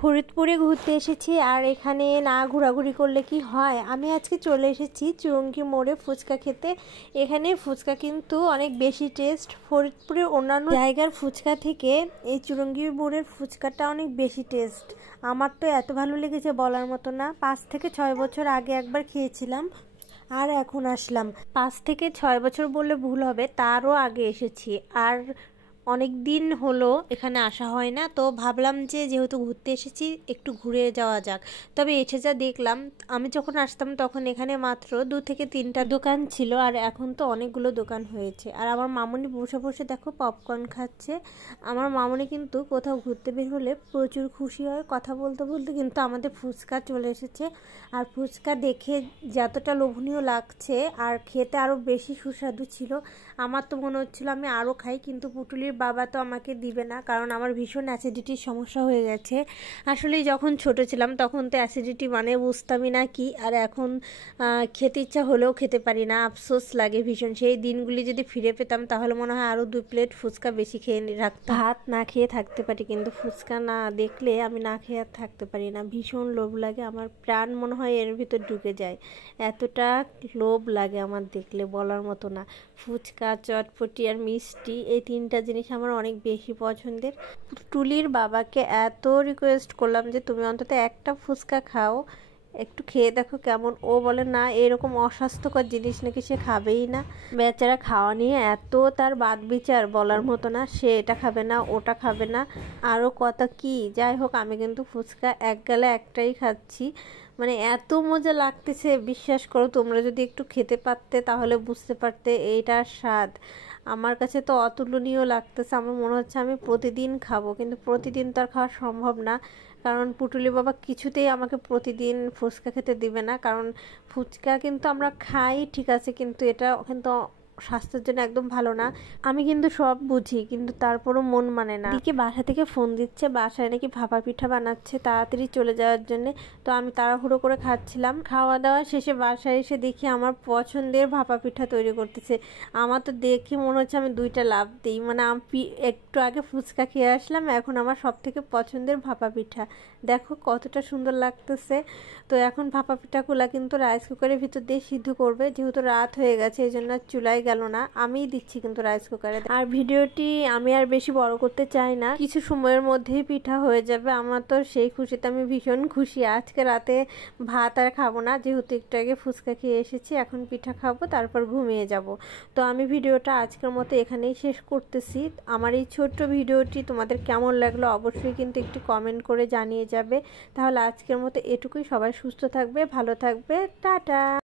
ফরিদপুরে ঘুরতে এসেছি আর এখানে না ঘোরাঘুরি করলে কি হয়। আমি আজকে চলে এসেছি চুরুঙ্গি মোড়ে ফুচকা খেতে। এখানে ফুচকা কিন্তু অনেক বেশি টেস্ট। ফরিদপুরের অন্যান্য জায়গার ফুচকা থেকে এই চুরুঙ্গি মোড়ের ফুচকাটা অনেক বেশি টেস্ট। আমার তো এত ভালো লেগেছে বলার মতো না। 5 থেকে 6 বছর আগে একবার খেয়েছিলাম আর এখন আসলাম। 5 থেকে 6 বছর বললে ভুল হবে, তারও আগে এসেছি। আর অনেক দিন হলো এখানে আসা হয় না, তো ভাবলাম যে যেহেতু ঘুরতে এসেছি একটু ঘুরে যাওয়া যাক। তবে এসে যা দেখলাম, আমি যখন আসতাম তখন এখানে মাত্র 2 থেকে 3টা দোকান ছিল আর এখন তো অনেকগুলো দোকান হয়েছে। আর আমার মামুনি বসে বসে দেখো পপকর্ন খাচ্ছে। আমার মামুনি কিন্তু কোথাও ঘুরতে বের হলে প্রচুর খুশি হয়। কথা বলতে বলতে কিন্তু আমাদের ফুচকা চলে এসেছে। আর ফুচকা দেখে যতটা লোভনীয় লাগছে আর খেতে আরও বেশি সুস্বাদু ছিল। আমার তো মনে হচ্ছিল আমি আরও খাই, কিন্তু পুটুলির বাবা তো আমাকে দিবে না, কারণ আমার ভীষণ অ্যাসিডিটির সমস্যা হয়ে গেছে। আসলে যখন ছোট ছিলাম তখন তো অ্যাসিডিটি মানে বুঝতামই না কি, আর এখন খেতে ইচ্ছা হলেও খেতে পারি না, আফসোস লাগে ভীষণ। সেই দিনগুলি যদি ফিরে পেতাম তাহলে মনে হয় আরও 2 প্লেট ফুচকা বেশি খেয়ে রাখতাম। ভাত না খেয়ে থাকতে পারি, কিন্তু ফুচকা না দেখলে আমি না খেয়ে আর থাকতে পারি না। ভীষণ লোভ লাগে, আমার প্রাণ মনে হয় এর ভিতর ঢুকে যায়, এতটা লোভ লাগে আমার দেখলে বলার মতো না। ফুচকা, চটপটি আর মিষ্টি, এই 3টা জিনিস আমার অনেক বেশি পছন্দের। টুলির বাবাকে এত রিকোয়েস্ট করলাম যে তুমি অন্তত একটা ফুচকা খাও, একটু খেয়ে দেখো কেমন। ও বলে না, এরকম অস্বাস্থ্যকর জিনিস নাকি সে খাবেই না। বেচারা খাওয়া নিয়ে এত তার বাদ বিচার বলার মতো না। সে এটা খাবে না, ওটা খাবে না, আরও কথা কি। যাই হোক, আমি কিন্তু ফুচকা এক গালে একটাই খাচ্ছি। মানে এত মজা লাগতেছে, বিশ্বাস করো, তোমরা যদি একটু খেতে পারতে তাহলে বুঝতে পারতে এইটার স্বাদ। আমার কাছে তো অতুলনীয় লাগতেছে। আমার মনে হচ্ছে আমি প্রতিদিন খাবো, কিন্তু প্রতিদিন তো আর খাওয়া সম্ভব না, কারণ পুটুলি বাবা কিছুতেই আমাকে প্রতিদিন ফুচকা খেতে দিবে না। কারণ ফুচকা কিন্তু আমরা খাই ঠিক আছে, কিন্তু এটা কিন্তু স্বাস্থ্যের জন্য একদম ভালো না। আমি কিন্তু সব বুঝি, কিন্তু তারপরও মন মানে না। এদিকে বাসা থেকে ফোন দিচ্ছে, বাসায় নাকি ভাপা পিঠা বানাচ্ছে তাড়াতাড়ি চলে যাওয়ার জন্য। তো আমি তাড়াহুড়ো করে খাচ্ছিলাম। খাওয়া দাওয়া শেষে বাসায় এসে দেখি আমার পছন্দের ভাপা পিঠা তৈরি করতেছে। আমার তো দেখে মনে হচ্ছে আমি 2টা লাফ দিই। মানে আমি একটু আগে ফুচকা খেয়ে আসলাম, এখন আমার সব থেকে পছন্দের ভাপা পিঠা। দেখো কতটা সুন্দর লাগতেছে। তো এখন ভাপা পিঠাগুলা কিন্তু রাইস কুকারের ভিতর দিয়ে সিদ্ধ করবে, যেহেতু রাত হয়ে গেছে এই জন্য চুলায় গেল না, আমিই দিচ্ছি কিন্তু রাইস কুকারে। আর ভিডিওটি আমি আর বেশি বড় করতে চাই না, কিছু সময়ের মধ্যেই পিঠা হয়ে যাবে। আমার তো সেই খুশিতে আমি ভীষণ খুশি। আজকে রাতে ভাত আর খাবো না, যেহেতু একটু আগে ফুচকা খেয়ে এসেছি, এখন পিঠা খাবো, তারপর ঘুমিয়ে যাব। তো আমি ভিডিওটা আজকের মতো এখানেই শেষ করতেছি। আমার এই ছোট্ট ভিডিওটি তোমাদের কেমন লাগলো অবশ্যই কিন্তু একটু কমেন্ট করে জানিয়ে যাবে। তাহলে আজকের মতো এটুকুই। সবাই সুস্থ থাকবে, ভালো থাকবে, টাটা।